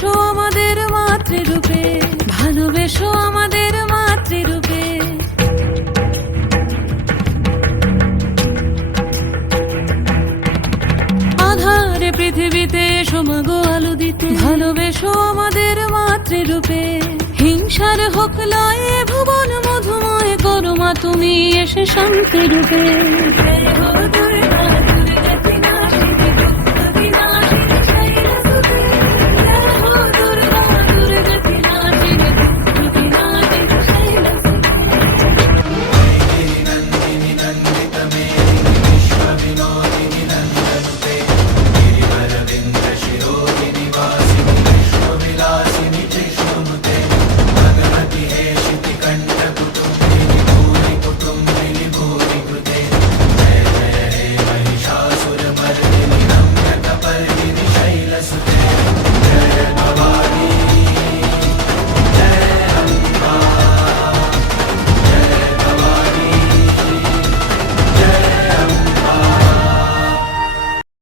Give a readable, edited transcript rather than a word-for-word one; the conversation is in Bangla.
ভালোবেসো আমাদের মাতৃরূপে, ভালোবেসো আমাদের মাতৃরূপে। আধারে পৃথিবীতে এসো মাগো আলো দিতে, ভালোবেসো আমাদের মাতৃরূপে। হিংসার হোক লয়ে ভুবন মধুময় করো মা তুমি এসে শান্তিরূপে।